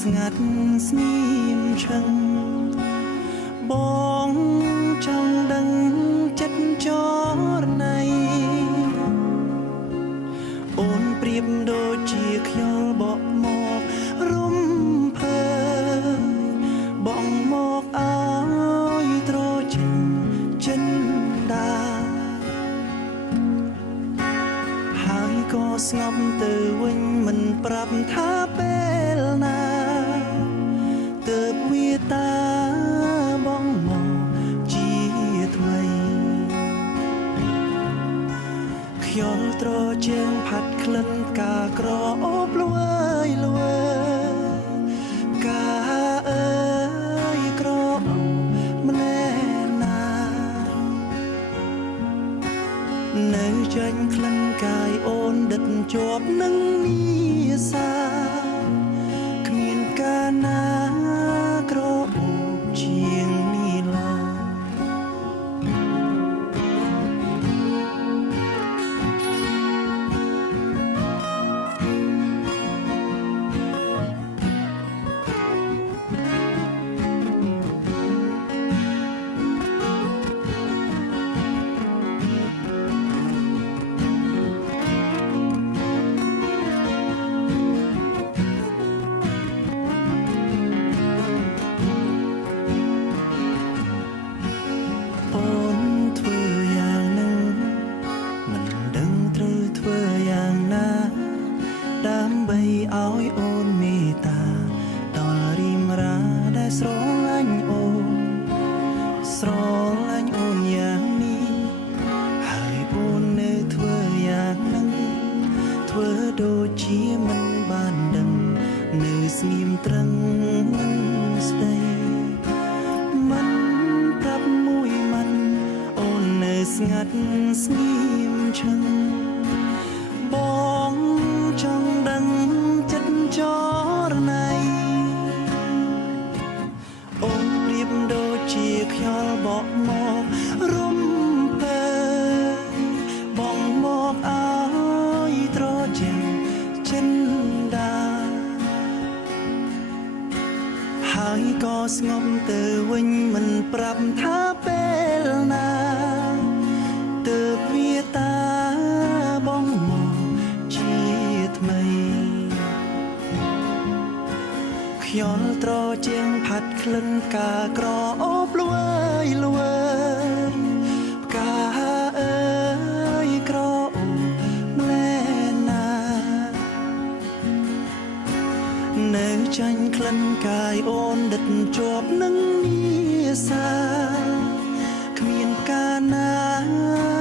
ស្ងាត់ស្ងៀមឈឹងបងចង់ដឹងចិត្តចរណៃអូនប្រៀបដូចជាខ្យល់បក់មករំភើយបងមកអើយត្រជាចិនដាហើយក៏ស្ងប់ទៅវិញមិនប្រាប់ថាពេលណាទើបវាតាបងមកជាថ្មីខ្យល់ត្រជាងផាត់ក្លិនកាក្រអូបលួយលួយកាអើយក្រម្លែណានៅចាញ់ក្លិនកាយអូនដិតជាប់នឹងមាសាគ្មានកាលណាក្រអូបជាងនេះឡើយដើម្បីឲ្យអូនមេត្តាដល់រីមរាដែលស្រឡាញ់អូនស្រឡាញ់អូនយ៉ាងនេះហើយអូននៅធ្វើយ៉ាងហ្នឹងធ្វើដូចជាមិនបានដឹងនៅស្ងៀមត្រឹងមិនស្ដីមិនប្រាប់មួយមិនអូននៅស្ងាត់ស្ងៀមឈឹងបងចង់ដឹងចិត្តចរណៃអូនប្រៀបដូចជាខ្យល់បក់មករំភើយបងមកអើយត្រជាចិនដាហើយក៏ស្ងប់ទៅវិញមិនប្រាប់ថាពេលណាទើបវាតាបងមកជាថ្មីខ្យល់ត្រជាងផាត់ក្លិនកាក្រអូបលួយលួយផ្កាអើយក្រអូបម្លែណានៅចាញ់ក្លិនកាយអូនដិតជាប់នឹងមាសាគ្មានកាលណា